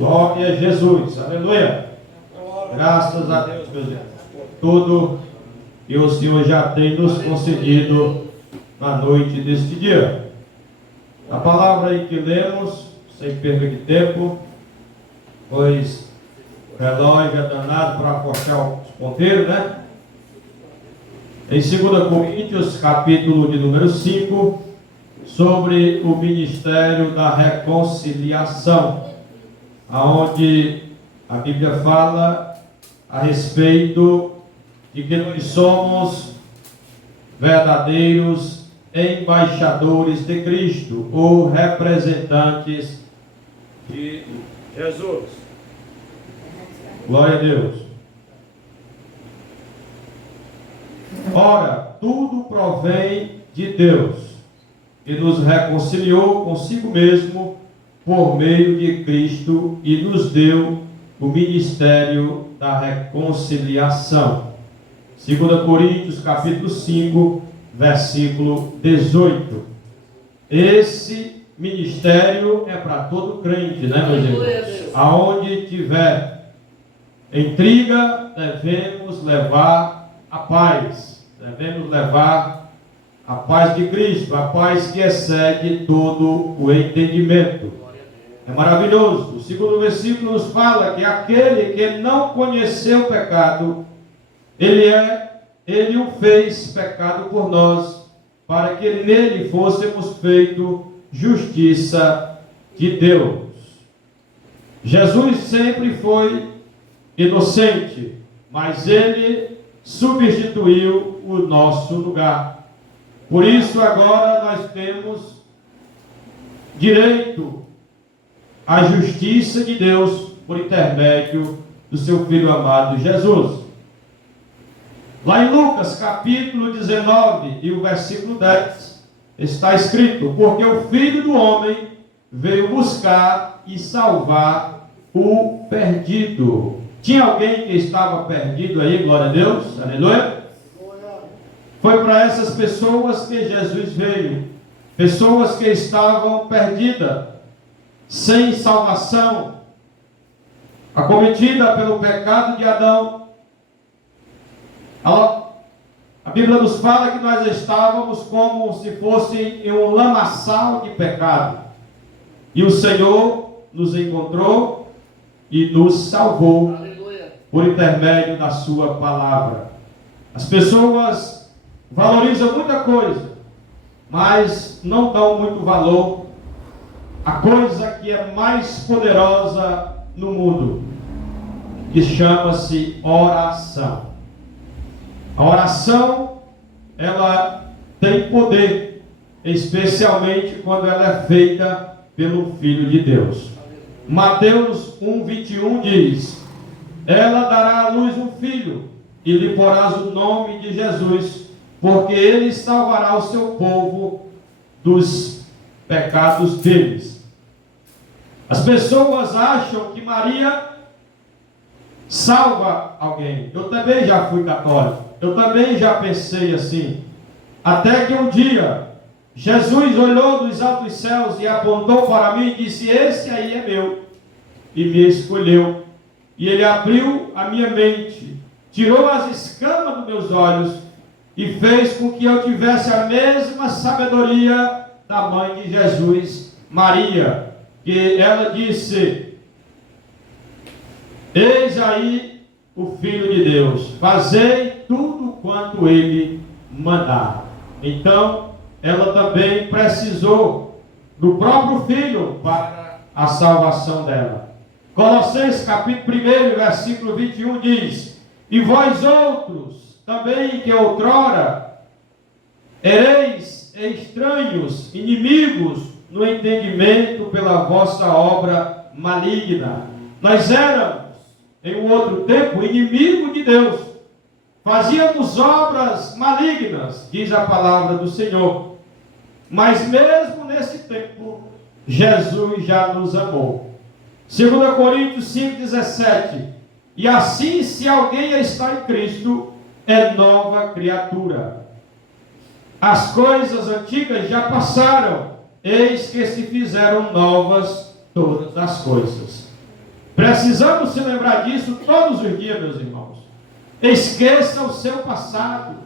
Glória a Jesus, aleluia. Graças a Deus, meu Deus. Tudo que o Senhor já tem nos concedido na noite deste dia. A palavra aí que lemos, sem perda de tempo, pois o relógio é danado para afrouxar os ponteiros, né? Em 2 Coríntios, capítulo de número 5, sobre o ministério da reconciliação, aonde a Bíblia fala a respeito de que nós somos verdadeiros embaixadores de Cristo, ou representantes de Jesus. Glória a Deus. Ora, tudo provém de Deus, que nos reconciliou consigo mesmo por meio de Cristo e nos deu o ministério da reconciliação. 2 Coríntios capítulo 5, versículo 18. Esse ministério é para todo crente, né, meus irmãos? Aonde tiver intriga, devemos levar a paz. Devemos levar a paz de Cristo, a paz que excede todo o entendimento. É maravilhoso. O segundo versículo nos fala que aquele que não conheceu o pecado, ele o fez pecado por nós, para que nele fôssemos feitos justiça de Deus. Jesus sempre foi inocente, mas ele substituiu o nosso lugar. Por isso agora nós temos direito à justiça de Deus por intermédio do seu Filho amado Jesus. Lá em Lucas capítulo 19 e o versículo 10 está escrito: porque o Filho do Homem veio buscar e salvar o perdido. Tinha alguém que estava perdido aí, glória a Deus, aleluia? Foi para essas pessoas que Jesus veio, pessoas que estavam perdidas, sem salvação, acometida pelo pecado de Adão. A Bíblia nos fala que nós estávamos como se fosse em um lamaçal de pecado, e o Senhor nos encontrou e nos salvou. Aleluia. Por intermédio da sua palavra. As pessoas valorizam muita coisa, mas não dão muito valor à coisa que é mais poderosa no mundo, que chama-se oração. A oração, ela tem poder, especialmente quando ela é feita pelo Filho de Deus. Mateus 1:21 diz: ela dará à luz um filho, e lhe porás o nome de Jesus, porque ele salvará o seu povo dos pecados deles. As pessoas acham que Maria salva alguém. Eu também já fui católico, eu também já pensei assim, até que um dia Jesus olhou dos altos céus e apontou para mim e disse: esse aí é meu, e me escolheu. E ele abriu a minha mente, tirou as escamas dos meus olhos e fez com que eu tivesse a mesma sabedoria da mãe de Jesus, Maria, que ela disse: eis aí o Filho de Deus, fazei tudo quanto ele mandar. Então ela também precisou do próprio Filho para a salvação dela. Colossenses capítulo 1, versículo 21 diz: e vós outros também, que outrora ereis estranhos, inimigos no entendimento pela vossa obra maligna. Nós éramos em um outro tempo inimigo de Deus, fazíamos obras malignas, diz a palavra do Senhor, mas mesmo nesse tempo Jesus já nos amou. 2 Coríntios 5:17: e assim, se alguém está em Cristo, é nova criatura. As coisas antigas já passaram, eis que se fizeram novas todas as coisas. Precisamos se lembrar disso todos os dias, meus irmãos. Esqueça o seu passado,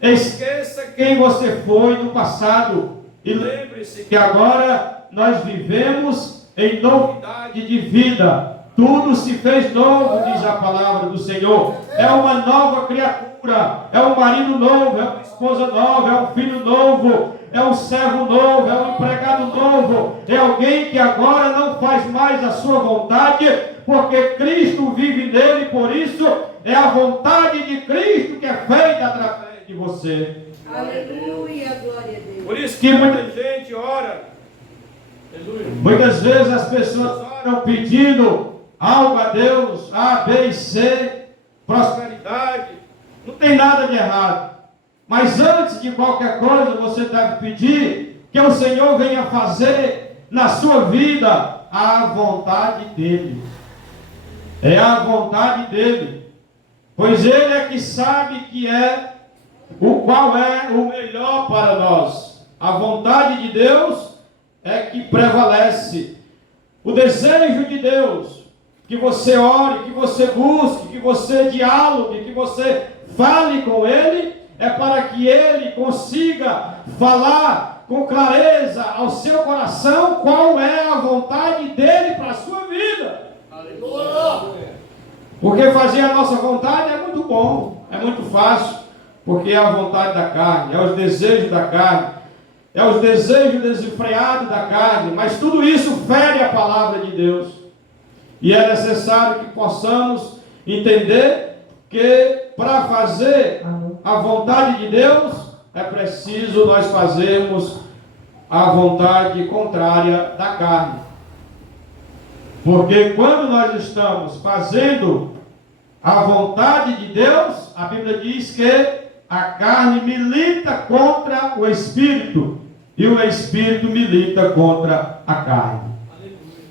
esqueça quem você foi no passado, e lembre-se que agora nós vivemos em novidade de vida. Tudo se fez novo, diz a palavra do Senhor. É uma nova criatura, é um marido novo, é uma esposa nova, é um filho novo, é um servo novo, é um empregado novo, é alguém que agora não faz mais a sua vontade, porque Cristo vive nele. Por isso é a vontade de Cristo que é feita através de você. Aleluia, glória a Deus. Por isso que muita gente ora, muitas vezes as pessoas oram pedindo algo a Deus, A, B e C, prosperidade. Não tem nada de errado, Mas antes de qualquer coisa, você deve pedir que o Senhor venha fazer na sua vida a vontade dEle. É a vontade dEle. Pois Ele é que sabe que é qual é o melhor para nós. A vontade de Deus é que prevalece. O desejo de Deus, que você ore, que você busque, que você dialogue, que você fale com Ele, é para que Ele consiga falar com clareza ao seu coração qual é a vontade dEle para a sua vida. Porque fazer a nossa vontade é muito bom, é muito fácil, porque é a vontade da carne, é os desejos da carne, é os desejos desenfreados da carne, mas tudo isso fere a palavra de Deus. E é necessário que possamos entender que para fazer a vontade de Deus, é preciso nós fazermos a vontade contrária da carne. Porque quando nós estamos fazendo a vontade de Deus, a Bíblia diz que a carne milita contra o Espírito e o Espírito milita contra a carne.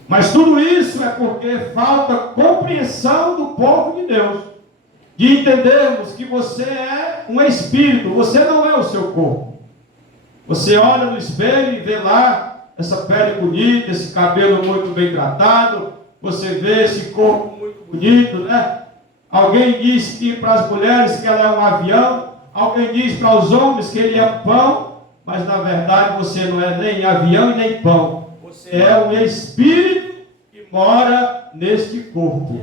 Mas tudo isso é porque falta compreensão do povo de Deus, de entendermos que você é um Espírito, você não é o seu corpo. Você olha no espelho e vê lá essa pele bonita, esse cabelo muito bem tratado, você vê esse corpo muito bonito, né? Alguém diz que para as mulheres que ela é um avião, alguém diz para os homens que ele é pão, mas na verdade você não é nem avião e nem pão. Você é um espírito que mora neste corpo.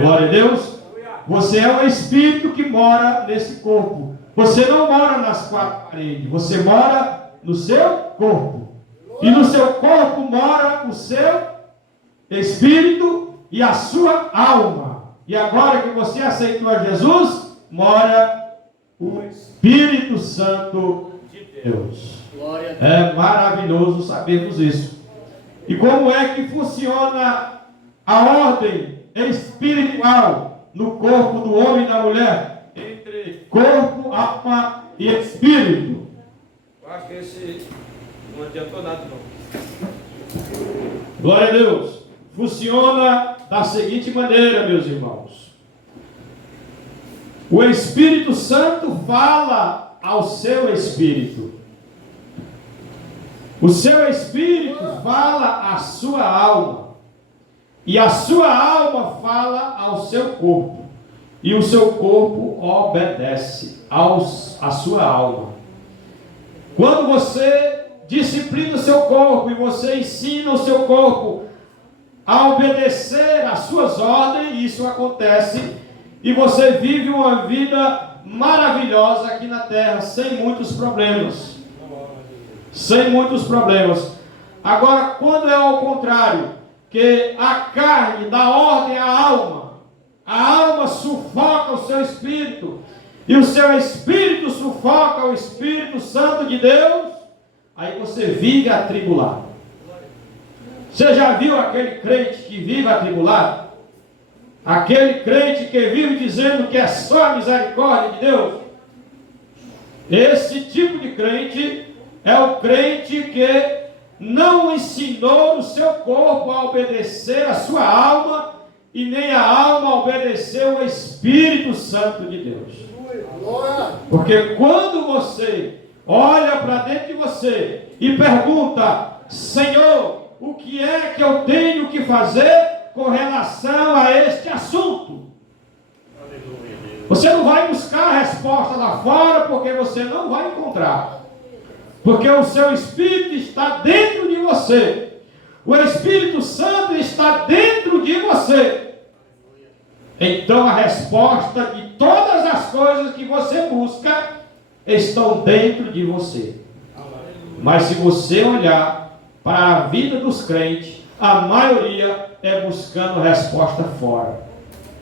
Glória a Deus. Você é um espírito que mora nesse corpo. Você não mora nas quatro paredes, você mora no seu corpo. E no seu corpo mora o seu espírito e a sua alma. E agora que você aceitou a Jesus, mora o Espírito Santo de Deus. É maravilhoso sabermos isso. E como é que funciona a ordem espiritual no corpo do homem e da mulher? Entre corpo, alma e espírito. Eu acho que esse não adiantou nada, não. Glória a Deus. Funciona da seguinte maneira, meus irmãos. O Espírito Santo fala ao seu espírito. O seu espírito fala à sua alma. E a sua alma fala ao seu corpo. E o seu corpo obedece à sua alma. Quando você disciplina o seu corpo e você ensina o seu corpo a obedecer às suas ordens, isso acontece e você vive uma vida maravilhosa aqui na terra, sem muitos problemas. Sem muitos problemas. Agora, quando é ao contrário, que a carne dá ordem à alma, a alma sufoca o seu espírito, e o seu espírito sufoca o Espírito Santo de Deus, aí você vive atribulado. Você já viu aquele crente que vive atribulado? Aquele crente que vive dizendo que é só a misericórdia de Deus? Esse tipo de crente é o crente que não ensinou o seu corpo a obedecer a sua alma e nem a alma a obedecer o Espírito Santo de Deus. Porque quando você olha para dentro de você e pergunta: Senhor, o que é que eu tenho que fazer com relação a este assunto? Você não vai buscar a resposta lá fora, porque você não vai encontrar. Porque o seu Espírito está dentro de você. O Espírito Santo está dentro de você. Então a resposta de todas as coisas que você busca estão dentro de você. Mas se você olhar para a vida dos crentes, a maioria é buscando resposta fora.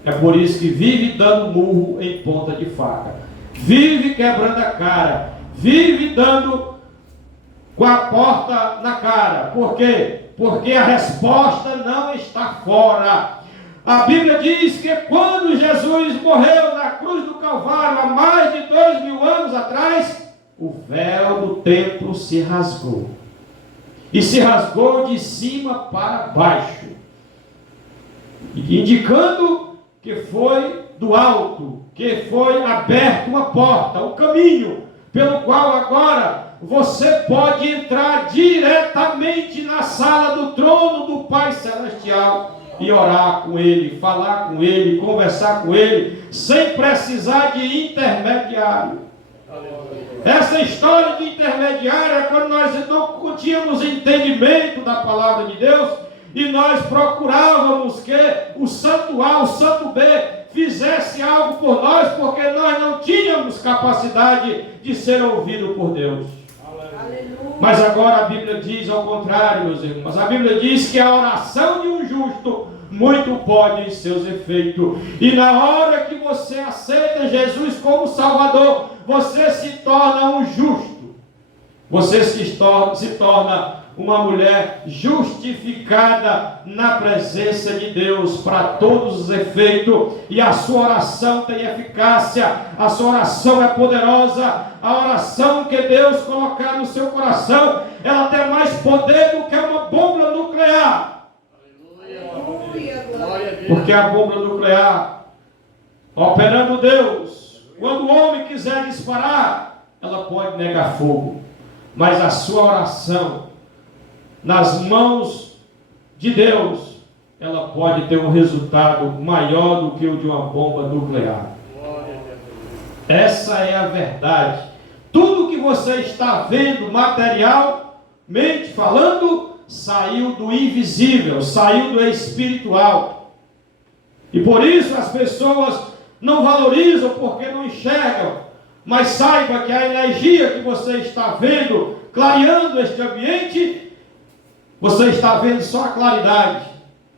É por isso que vive dando murro em ponta de faca, vive quebrando a cara, vive dando com a porta na cara. Por quê? Porque a resposta não está fora. A Bíblia diz que quando Jesus morreu na cruz do Calvário há mais de 2000 anos, o véu do templo se rasgou. E se rasgou de cima para baixo, indicando que foi do alto, que foi aberta uma porta, um caminho, pelo qual agora você pode entrar diretamente na sala do trono do Pai Celestial e orar com Ele, falar com Ele, conversar com Ele, sem precisar de intermediário. Essa história de intermediário é quando nós não tínhamos entendimento da palavra de Deus e nós procurávamos que o santo A, o santo B fizesse algo por nós, porque nós não tínhamos capacidade de ser ouvido por Deus. Aleluia. Mas agora a Bíblia diz ao contrário, meus irmãos. A Bíblia diz que a oração de um justo muito pode em seus efeitos. E na hora que você aceita Jesus como Salvador, você se torna um justo. Você se torna uma mulher justificada na presença de Deus para todos os efeitos. E a sua oração tem eficácia. A sua oração é poderosa. A oração que Deus colocar no seu coração, ela tem mais poder do que uma bomba nuclear. Porque a bomba nuclear, operando Deus, quando o homem quiser disparar, ela pode negar fogo. Mas a sua oração, nas mãos de Deus, ela pode ter um resultado maior do que o de uma bomba nuclear. Essa é a verdade. Tudo que você está vendo materialmente falando, saiu do invisível, saiu do espiritual. E por isso as pessoas não valorizam porque não enxergam. Mas saiba que a energia que você está vendo, clareando este ambiente, você está vendo só a claridade.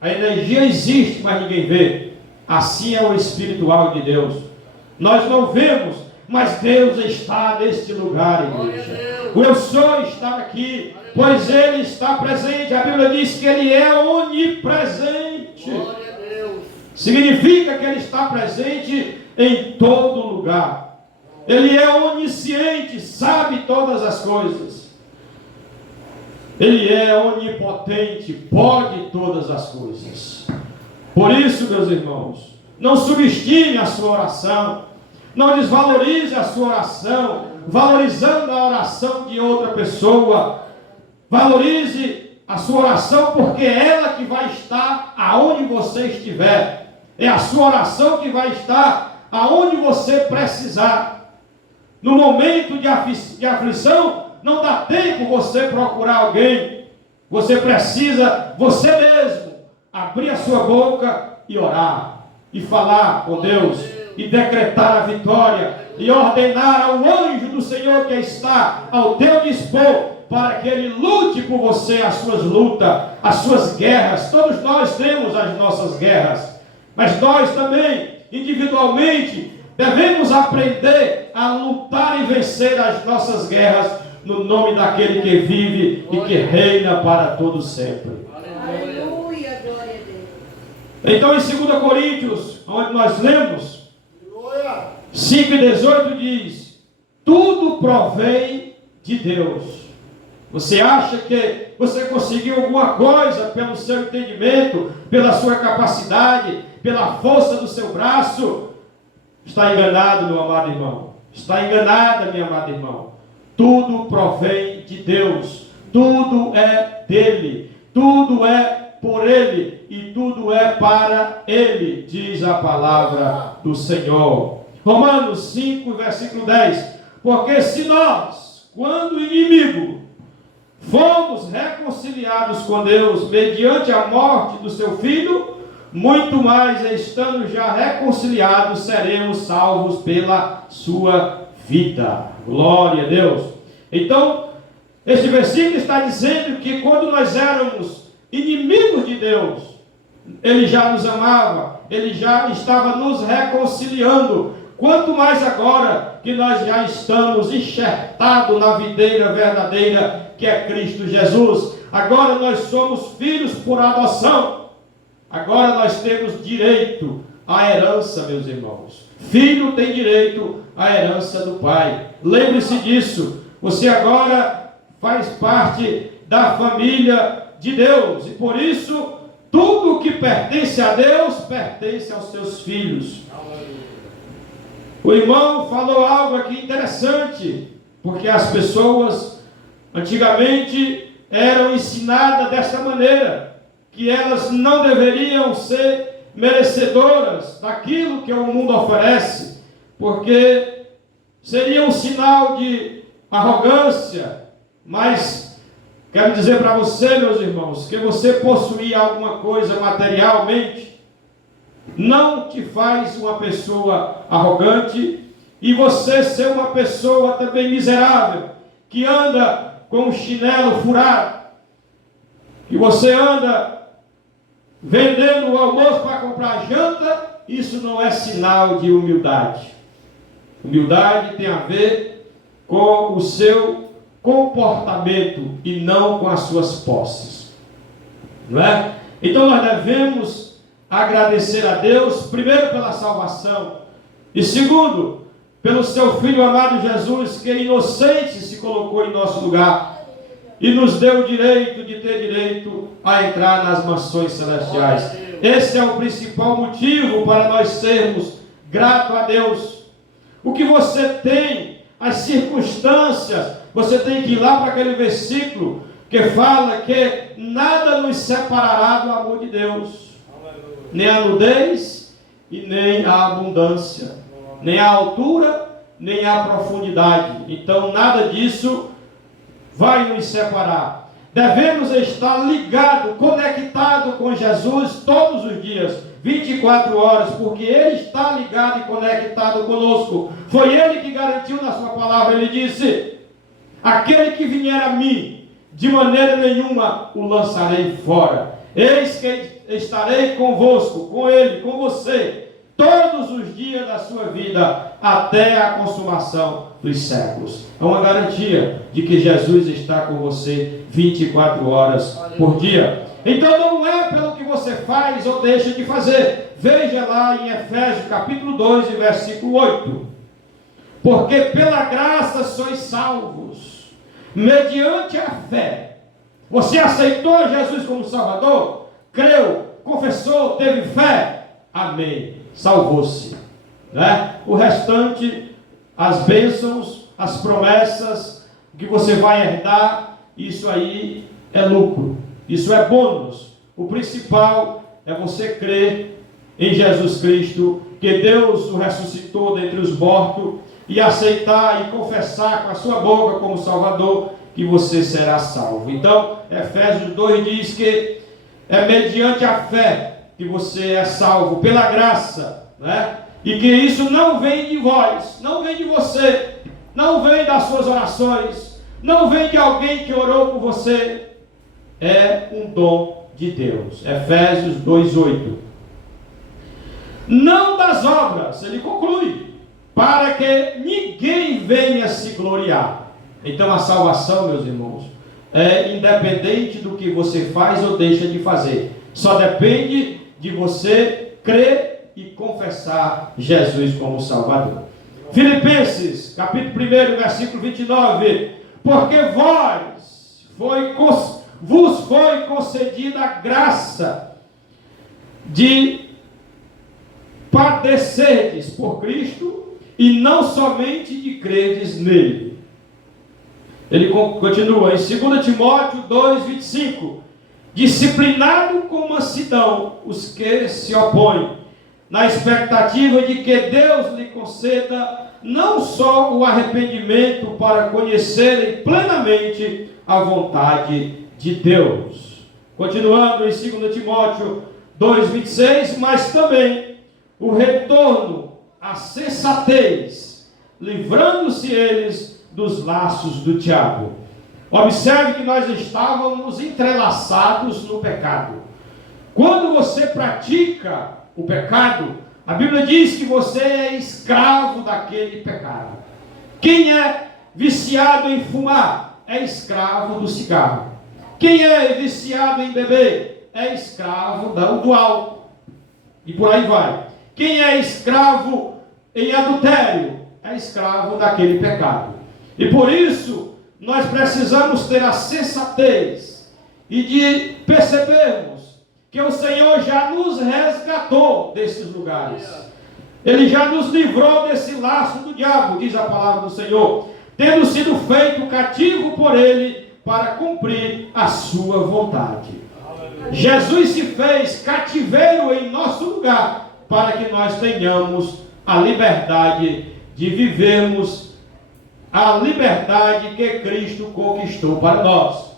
A energia existe, mas ninguém vê. Assim é o espiritual de Deus. Nós não vemos, mas Deus está neste lugar, igreja. O eu sou está aqui, pois Ele está presente. A Bíblia diz que Ele é onipresente. Significa que Ele está presente em todo lugar. Ele é onisciente, sabe todas as coisas. Ele é onipotente, pode todas as coisas. Por isso, meus irmãos, não subestime a sua oração. Não desvalorize a sua oração, valorizando a oração de outra pessoa. Valorize a sua oração, porque é ela que vai estar aonde você estiver. É a sua oração que vai estar aonde você precisar. No momento de aflição, não dá tempo você procurar alguém. Você precisa, você mesmo, abrir a sua boca e orar. E falar com Deus. E decretar a vitória. E ordenar ao anjo do Senhor que está ao teu dispor, para que ele lute por você as suas lutas, as suas guerras. Todos nós temos as nossas guerras. Mas nós também, individualmente, devemos aprender a lutar e vencer as nossas guerras no nome daquele que vive e que reina para todo sempre. Aleluia, glória a Deus. Então em 2 Coríntios, onde nós lemos, 5:18 diz: tudo provém de Deus. Você acha que você conseguiu alguma coisa pelo seu entendimento, pela sua capacidade, pela força do seu braço? Está enganado, meu amado irmão. Está enganada, minha amada irmã. Tudo provém de Deus. Tudo é dele. Tudo é por ele. E tudo é para ele, diz a palavra do Senhor. Romanos 5, versículo 10. Porque se nós, quando inimigo, fomos reconciliados com Deus mediante a morte do seu Filho, muito mais, estando já reconciliados, seremos salvos pela sua vida. Glória a Deus. Então, este versículo está dizendo que quando nós éramos inimigos de Deus, Ele já nos amava, Ele já estava nos reconciliando. Quanto mais agora que nós já estamos enxertados na videira verdadeira, que é Cristo Jesus. Agora nós somos filhos por adoção. Agora nós temos direito à herança, meus irmãos. Filho tem direito à herança do Pai. Lembre-se disso. Você agora faz parte da família de Deus. E por isso, tudo que pertence a Deus, pertence aos seus filhos. O irmão falou algo aqui interessante, porque as pessoas antigamente eram ensinadas desta maneira, que elas não deveriam ser merecedoras daquilo que o mundo oferece, porque seria um sinal de arrogância. Mas quero dizer para você, meus irmãos, que você possuir alguma coisa materialmente não te faz uma pessoa arrogante, e você ser uma pessoa também miserável, que anda com o chinelo furado, que você anda vendendo o almoço para comprar janta, isso não é sinal de humildade. Humildade tem a ver com o seu comportamento e não com as suas posses, não é? Então nós devemos agradecer a Deus, primeiro pela salvação, e segundo, pelo seu Filho amado Jesus, que inocente se colocou em nosso lugar e nos deu o direito de ter direito a entrar nas mansões celestiais. Esse é o principal motivo para nós sermos gratos a Deus. O que você tem, as circunstâncias, você tem que ir lá para aquele versículo que fala que nada nos separará do amor de Deus, nem a nudez e nem a abundância, nem a altura, nem a profundidade. Então nada disso vai nos separar. Devemos estar ligados, conectados com Jesus todos os dias, 24 horas, porque Ele está ligado e conectado conosco. Foi Ele que garantiu na sua palavra. Ele disse: aquele que vier a mim, de maneira nenhuma o lançarei fora. Eis que estarei convosco, com Ele, com você, todos os dias da sua vida, até a consumação dos séculos. É uma garantia de que Jesus está com você 24 horas por dia. Então não é pelo que você faz ou deixa de fazer. Veja lá em Efésios capítulo 2 e versículo 8. Porque pela graça sois salvos, mediante a fé. Você aceitou Jesus como Salvador? Creu, confessou, teve fé? Amém. Salvou-se, né? O restante, as bênçãos, as promessas que você vai herdar, isso aí é lucro, isso é bônus. O principal é você crer em Jesus Cristo, que Deus o ressuscitou dentre os mortos, e aceitar e confessar com a sua boca como Salvador, que você será salvo. Então Efésios 2 diz que é mediante a fé que você é salvo, pela graça, né? E que isso não vem de vós, não vem de você, não vem das suas orações, não vem de alguém que orou por você, é um dom de Deus. Efésios 2:8. Não das obras, ele conclui, para que ninguém venha se gloriar. Então a salvação, meus irmãos, é independente do que você faz ou deixa de fazer. Só depende de você crer e confessar Jesus como Salvador. Filipenses, capítulo 1, versículo 29. Porque vos foi concedida a graça de padecerdes por Cristo, e não somente de credes nele. Ele continua em 2 Timóteo 2:25. Disciplinado com mansidão os que se opõem, na expectativa de que Deus lhe conceda não só o arrependimento para conhecerem plenamente a vontade de Deus. Continuando em 2 Timóteo 2:26, mas também o retorno à sensatez, livrando-se eles dos laços do diabo. Observe que nós estávamos entrelaçados no pecado. Quando você pratica o pecado, a Bíblia diz que você é escravo daquele pecado. Quem é viciado em fumar é escravo do cigarro. Quem é viciado em beber é escravo do álcool. E por aí vai. Quem é escravo em adultério é escravo daquele pecado. E por isso nós precisamos ter a sensatez e de percebermos que o Senhor já nos resgatou desses lugares. Ele já nos livrou desse laço do diabo, diz a palavra do Senhor, tendo sido feito cativo por Ele para cumprir a sua vontade. Jesus se fez cativeiro em nosso lugar para que nós tenhamos a liberdade de vivermos a liberdade que Cristo conquistou para nós.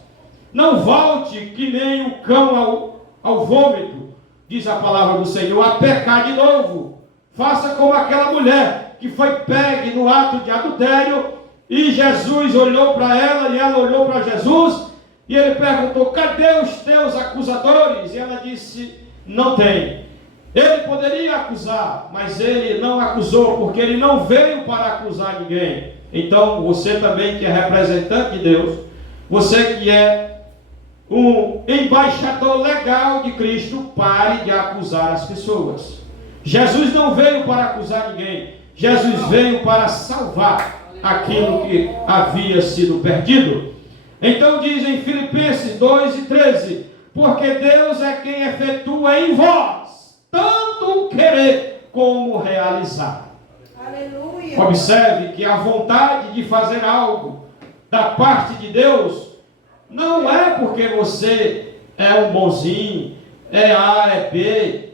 Não volte que nem o cão ao vômito, diz a palavra do Senhor, a pecar de novo. Faça como aquela mulher que foi pegue no ato de adultério e Jesus olhou para ela e ela olhou para Jesus e ele perguntou: cadê os teus acusadores? E ela disse: não tem. Ele poderia acusar, mas ele não acusou, porque ele não veio para acusar ninguém. Então você também que é representante de Deus, você que é um embaixador legal de Cristo, pare de acusar as pessoas. Jesus não veio para acusar ninguém, Jesus veio para salvar aquilo que havia sido perdido. Então diz em Filipenses 2:13, porque Deus é quem efetua em vós tanto o querer como o realizar. Aleluia. Observe que a vontade de fazer algo da parte de Deus não é porque você é um bonzinho, é A, é B,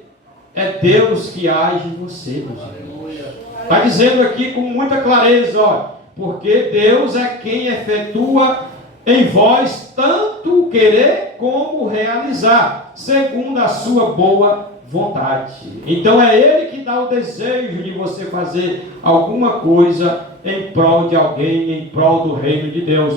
é Deus que age em você, meus irmãos. Está dizendo aqui com muita clareza, ó, porque Deus é quem efetua em vós tanto o querer como o realizar, segundo a sua boa vontade. Então é Ele que dá o desejo de você fazer alguma coisa em prol de alguém, em prol do reino de Deus.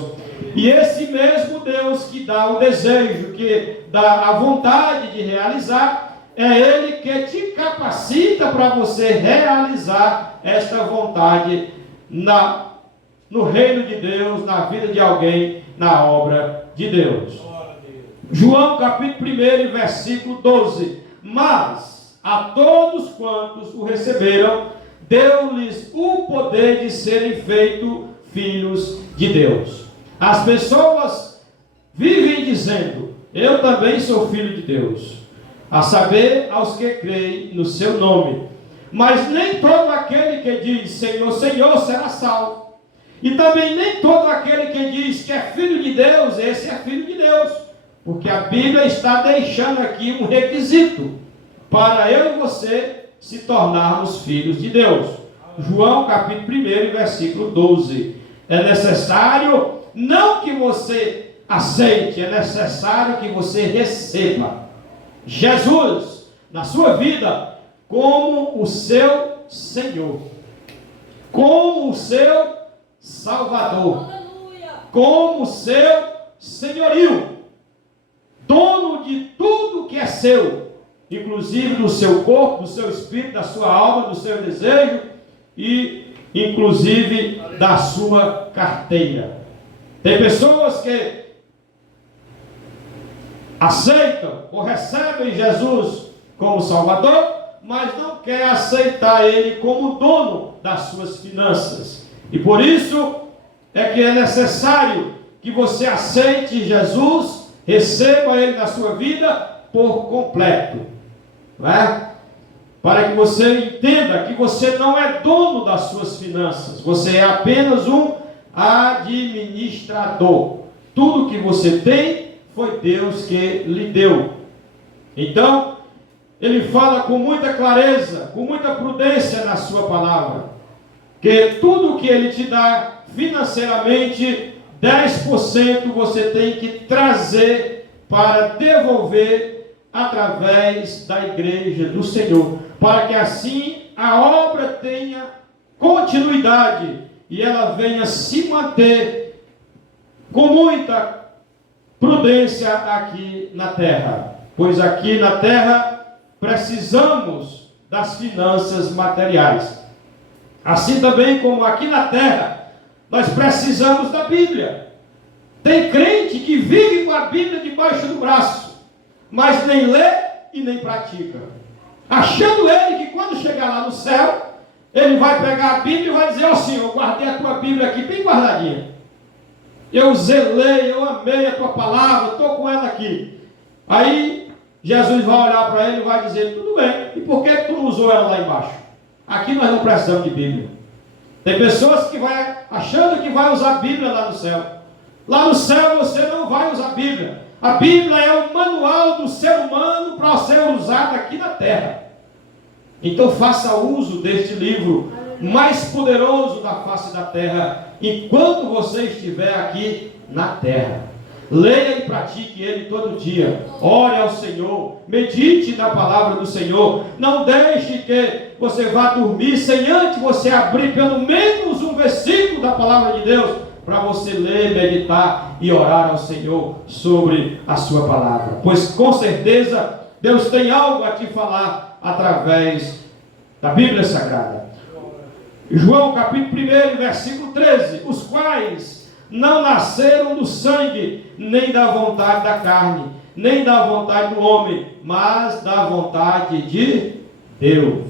E esse mesmo Deus que dá o desejo, que dá a vontade de realizar, é Ele que te capacita para você realizar esta vontade no reino de Deus, na vida de alguém, na obra de Deus. João capítulo 1, versículo 12. Mas a todos quantos o receberam, deu-lhes o poder de serem feitos filhos de Deus. As pessoas vivem dizendo: eu também sou filho de Deus, a saber, aos que creem no seu nome. Mas nem todo aquele que diz Senhor, Senhor será salvo. E também nem todo aquele que diz que é filho de Deus, esse é filho de Deus. Porque a Bíblia está deixando aqui um requisito para eu e você se tornarmos filhos de Deus. João capítulo 1, versículo 12. É necessário não que você aceite, é necessário que você receba Jesus na sua vida como o seu Senhor, como o seu Salvador, como o seu senhorio, dono de tudo que é seu, inclusive do seu corpo, do seu espírito, da sua alma, do seu desejo e inclusive da sua carteira. Tem pessoas que aceitam ou recebem Jesus como Salvador, mas não quer aceitar Ele como dono das suas finanças. E por isso é que é necessário que você aceite Jesus, receba Ele na sua vida por completo, não é? Para que você entenda que você não é dono das suas finanças, você é apenas um administrador. Tudo que você tem foi Deus que lhe deu. Então, ele fala com muita clareza, com muita prudência na sua palavra, que tudo que ele te dá financeiramente, 10% você tem que trazer para devolver através da igreja do Senhor, para que assim a obra tenha continuidade e ela venha se manter com muita prudência aqui na terra, pois aqui na terra precisamos das finanças materiais. Assim também como aqui na terra, nós precisamos da Bíblia. Tem crente que vive com a Bíblia debaixo do braço, mas nem lê e nem pratica, achando ele que quando chegar lá no céu, ele vai pegar a Bíblia e vai dizer: ó Senhor, eu guardei a tua Bíblia aqui bem guardadinha. eu zelei, eu amei a tua palavra, estou com ela aqui. Aí Jesus vai olhar para ele e vai dizer, tudo bem, e por que tu não usou ela lá embaixo? Aqui nós não precisamos de Bíblia. Tem pessoas que vai achando que vai usar a Bíblia lá no céu. Lá no céu você não vai usar a Bíblia. A Bíblia é o manual do ser humano para ser usado aqui na terra. Então faça uso deste livro mais poderoso da face da terra, enquanto você estiver aqui na terra. Leia e pratique ele todo dia. Ore ao Senhor, medite na palavra do Senhor. Não deixe que você vá dormir sem antes você abrir pelo menos um versículo da palavra de Deus, para você ler, meditar e orar ao Senhor sobre a sua palavra. Pois com certeza Deus tem algo a te falar através da Bíblia Sagrada. João capítulo 1, versículo 13. Os quais não nasceram do sangue, nem da vontade da carne, nem da vontade do homem, mas da vontade de Deus.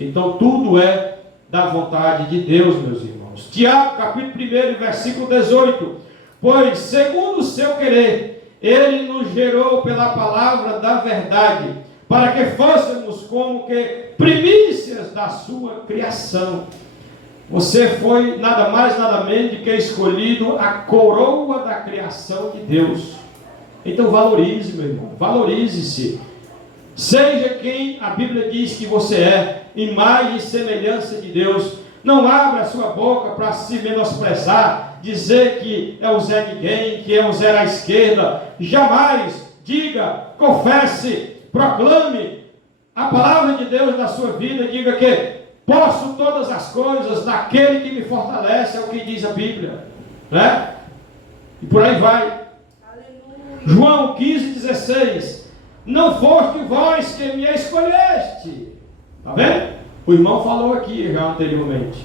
Então tudo é da vontade de Deus, meus irmãos. Tiago capítulo 1, versículo 18. Pois segundo o seu querer, ele nos gerou pela palavra da verdade, para que fôssemos como que primícias da sua criação. Você foi nada mais, nada menos do que escolhido a coroa da criação de Deus. Então valorize, meu irmão, valorize-se. Seja quem a Bíblia diz que você é, imagem e semelhança de Deus. Não abra a sua boca para se menosprezar, dizer que é o Zé Ninguém, que é o Zé à esquerda. Jamais diga, confesse, proclame a palavra de Deus na sua vida. Diga que posso todas as coisas naquele que me fortalece, é o que diz a Bíblia, né? E por aí vai. Aleluia. João 15,16. Não foste vós que me escolheste. Está vendo? O irmão falou aqui já anteriormente.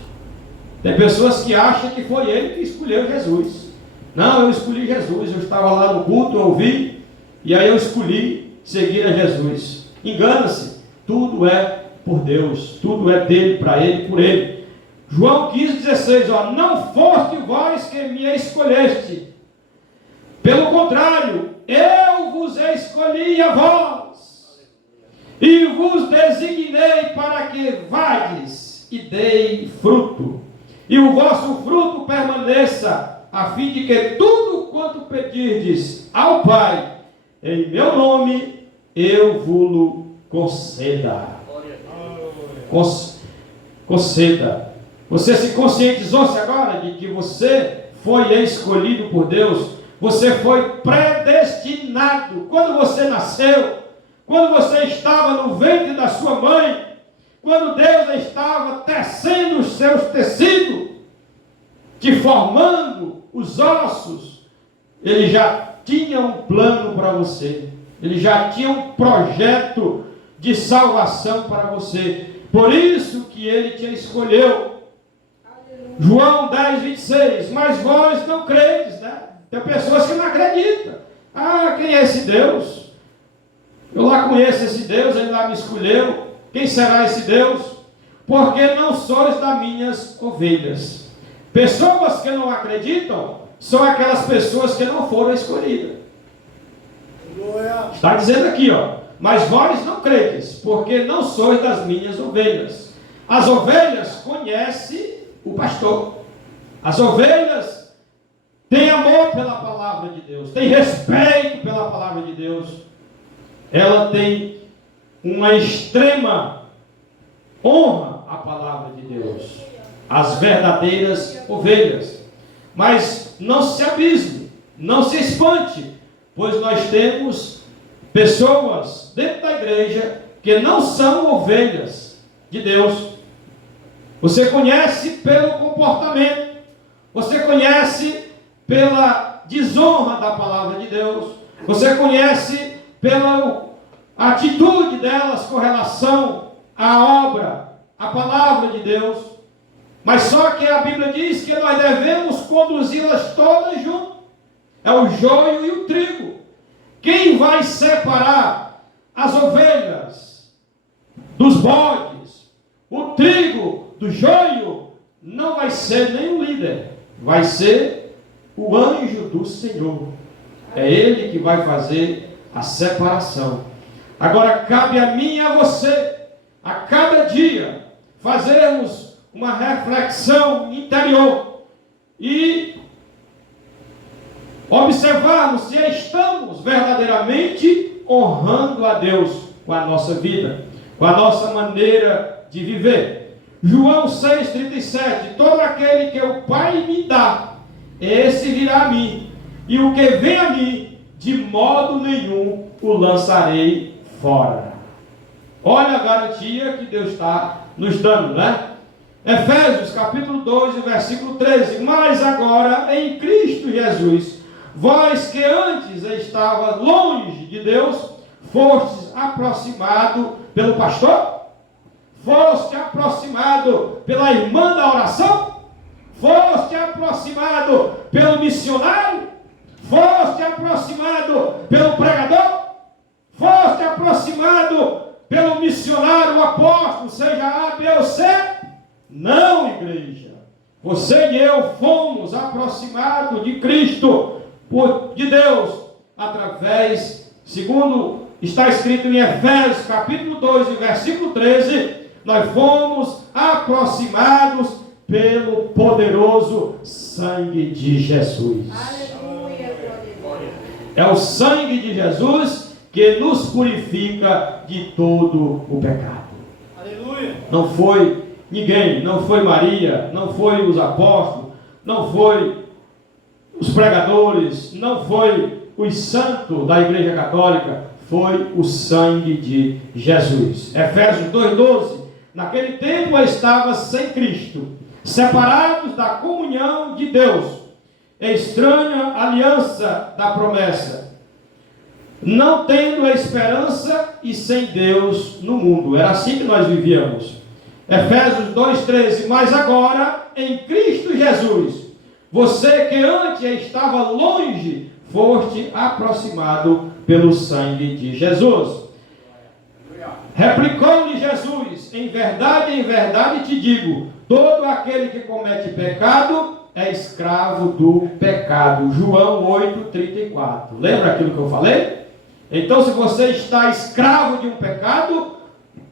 Tem pessoas que acham que foi ele que escolheu Jesus. Não, eu escolhi Jesus. Eu estava lá no culto, eu ouvi, e aí eu escolhi seguir a Jesus. Engana-se. Tudo é por Deus, tudo é dele, para ele, por ele. João 15,16, ó, não foste vós que me escolheste, pelo contrário, eu vos escolhi a vós, e vos designei para que vades e dei fruto, e o vosso fruto permaneça, a fim de que tudo quanto pedirdes ao Pai, em meu nome, eu vos conceda. Conceda. Você se conscientizou-se agora de que você foi escolhido por Deus? Você foi predestinado. Quando você nasceu, quando você estava no ventre da sua mãe, quando Deus estava tecendo os seus tecidos, te formando os ossos, Ele já tinha um plano para você. Ele já tinha um projeto de salvação para você. Por isso que ele te escolheu. Aleluia. João 10,26. Mas vós não credes, né? Tem pessoas que não acreditam. Ah, quem é esse Deus? Eu lá conheço esse Deus, ele lá me escolheu. Quem será esse Deus? Porque não sois das minhas ovelhas. Pessoas que não acreditam são aquelas pessoas que não foram escolhidas. Está dizendo aqui, ó. Mas vós não credes, porque não sois das minhas ovelhas. As ovelhas conhecem o pastor. As ovelhas têm amor pela palavra de Deus, têm respeito pela palavra de Deus. Ela tem uma extrema honra à palavra de Deus. As verdadeiras ovelhas. Mas não se abisme, não se espante, pois nós temos pessoas dentro da igreja que não são ovelhas de Deus. Você conhece pelo comportamento, você conhece pela desonra da palavra de Deus, você conhece pela atitude delas com relação à obra, à palavra de Deus. Mas só que a Bíblia diz que nós devemos conduzi-las todas juntas. É o joio e o trigo. Quem vai separar as ovelhas dos bodes, o trigo do joio, não vai ser nenhum líder, vai ser o anjo do Senhor. É Ele que vai fazer a separação. Agora cabe a mim e a você, a cada dia, fazermos uma reflexão interior e observarmos se estamos verdadeiramente honrando a Deus com a nossa vida, com a nossa maneira de viver. João 6,37: todo aquele que o Pai me dá, esse virá a mim, e o que vem a mim, de modo nenhum o lançarei fora. Olha a garantia que Deus está nos dando, né? Efésios capítulo 2, versículo 13: mas agora em Cristo Jesus, vós que antes estava longe de Deus, fostes aproximado pelo pastor? Foste aproximado pela irmã da oração? Foste aproximado pelo missionário? Foste aproximado pelo pregador? Foste aproximado pelo missionário, apóstolo, seja A, B ou C? Não, igreja. Você e eu fomos aproximados de Cristo, de Deus, através, segundo está escrito em Efésios capítulo 2, versículo 13, nós fomos aproximados pelo poderoso sangue de Jesus. Aleluia, glória. É o sangue de Jesus que nos purifica de todo o pecado. Aleluia. Não foi ninguém, não foi Maria, não foi os apóstolos, não foi os pregadores, não foi os santos da Igreja Católica, foi o sangue de Jesus. Efésios 2,12: naquele tempo estava sem Cristo, separados da comunhão de Deus, estranha aliança da promessa, não tendo a esperança e sem Deus no mundo. Era assim que nós vivíamos. Efésios 2,13: mas agora em Cristo Jesus, você que antes estava longe, foste aproximado pelo sangue de Jesus. Replicou-lhe Jesus: em verdade te digo, todo aquele que comete pecado é escravo do pecado. João 8,34. Lembra aquilo que eu falei? Então, se você está escravo de um pecado,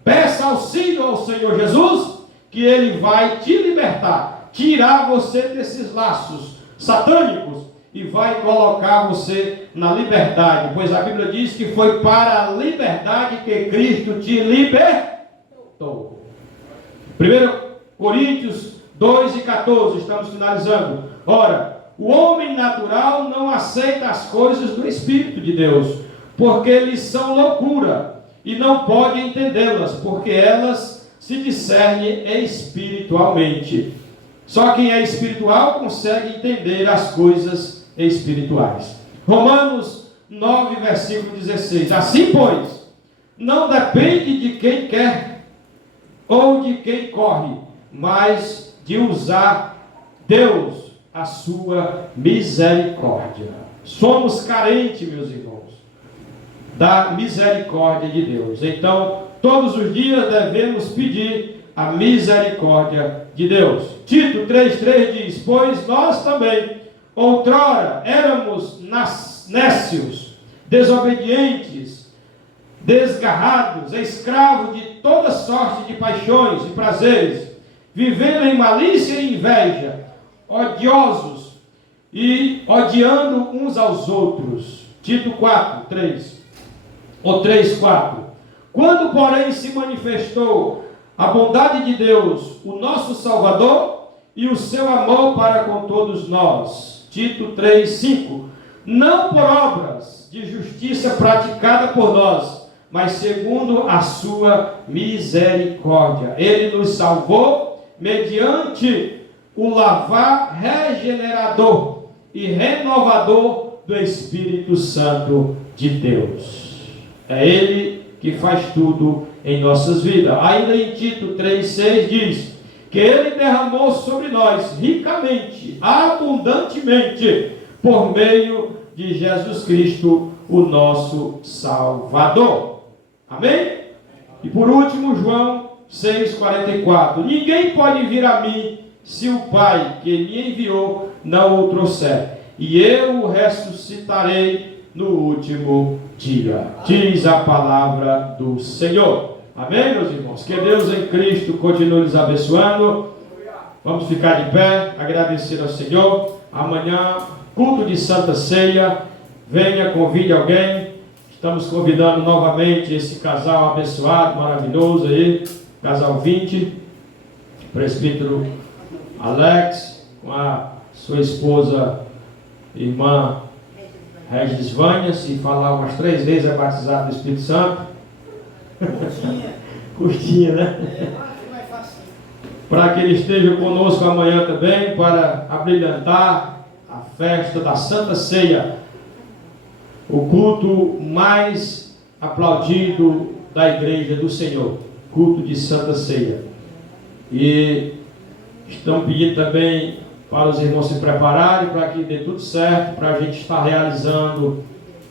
peça auxílio ao Senhor Jesus, que Ele vai te libertar, tirar você desses laços satânicos e vai colocar você na liberdade, pois a Bíblia diz que foi para a liberdade que Cristo te libertou. 1 Coríntios 2,14, estamos finalizando. Ora, o homem natural não aceita as coisas do Espírito de Deus, porque eles são loucura, e não pode entendê-las, porque elas se discernem espiritualmente. Só quem é espiritual consegue entender as coisas espirituais. Romanos 9, versículo 16. Assim, pois, não depende de quem quer ou de quem corre, mas de usar Deus a sua misericórdia. Somos carentes, meus irmãos, da misericórdia de Deus. Então, todos os dias devemos pedir a misericórdia de Deus. Tito 3,3 diz: pois nós também outrora éramos nécios, desobedientes, desgarrados, escravos de toda sorte de paixões e prazeres, vivendo em malícia e inveja, odiosos e odiando uns aos outros. Tito 4,3 ou 3,4. Quando, porém, se manifestou a bondade de Deus, o nosso Salvador, e o seu amor para com todos nós. Tito 3,5. Não por obras de justiça praticada por nós, mas segundo a sua misericórdia. Ele nos salvou mediante o lavar regenerador e renovador do Espírito Santo de Deus. É Ele que faz tudo em nossas vidas. Ainda em Tito 3,6 diz que Ele derramou sobre nós ricamente, abundantemente, por meio de Jesus Cristo, o nosso Salvador. Amém? E por último, João 6,44. Ninguém pode vir a mim se o Pai que me enviou não o trouxer. e eu o ressuscitarei no último dia. Diz a palavra do Senhor. Amém, meus irmãos? Que Deus em Cristo continue nos abençoando. Vamos ficar de pé, agradecer ao Senhor. Amanhã, culto de Santa Ceia. Venha, convide alguém. Estamos convidando novamente esse casal abençoado, maravilhoso aí, casal 20, presbítero Alex, com a sua esposa, irmã Regis Vânia. Se falar umas 3 vezes é batizado do Espírito Santo. Curtinha, né? Para que ele esteja conosco amanhã também, para abrilhantar a festa da Santa Ceia, o culto mais aplaudido da igreja do Senhor, culto de Santa Ceia. E estão pedindo também para os irmãos se prepararem, para que dê tudo certo, para a gente estar realizando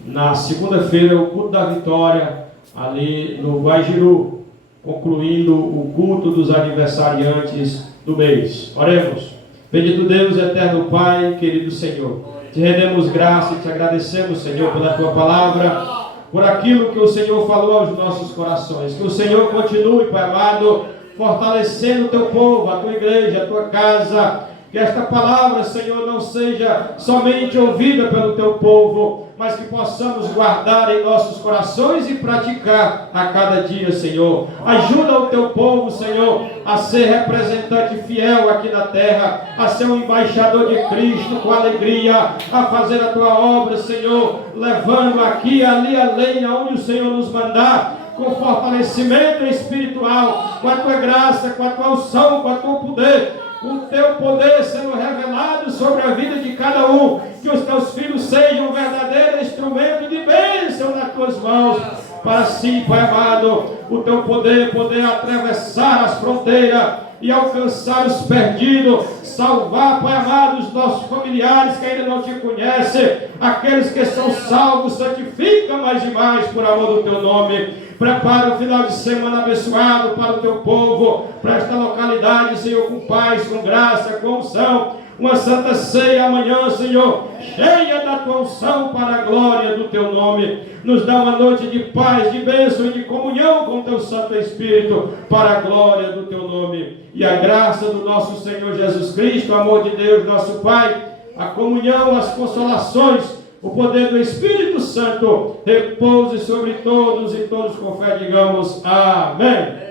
na segunda-feira o culto da vitória, ali no Guajiru, concluindo o culto dos aniversariantes do mês. Oremos. Bendito Deus, eterno Pai, querido Senhor, te rendemos graça e te agradecemos, Senhor, pela tua palavra, por aquilo que o Senhor falou aos nossos corações. Que o Senhor continue, Pai amado, fortalecendo o teu povo, a tua igreja, a tua casa. Que esta palavra, Senhor, não seja somente ouvida pelo teu povo, mas que possamos guardar em nossos corações e praticar a cada dia, Senhor. Ajuda o teu povo, Senhor, a ser representante fiel aqui na terra, a ser um embaixador de Cristo com alegria, a fazer a tua obra, Senhor, levando aqui, ali, além, aonde o Senhor nos mandar, com fortalecimento espiritual, com a tua graça, com a tua unção, com o teu poder, com o teu poder sendo revelado sobre a vida de cada um, que os teus filhos sejam um verdadeiro instrumento de bênção nas tuas mãos, para assim, Pai amado, o teu poder atravessar as fronteiras e alcançar os perdidos, salvar, Pai amado, os nossos familiares que ainda não te conhecem, aqueles que são salvos, santifica mais e mais por amor do teu nome. Prepara o final de semana abençoado para o teu povo, para esta localidade, Senhor, com paz, com graça, com unção. Uma santa ceia amanhã, Senhor, cheia da tua unção para a glória do teu nome. Nos dá uma noite de paz, de bênção e de comunhão com o teu Santo Espírito, para a glória do teu nome. E a graça do nosso Senhor Jesus Cristo, o amor de Deus, nosso Pai, a comunhão, as consolações, o poder do Espírito Santo repouse sobre todos e todos com fé digamos amém.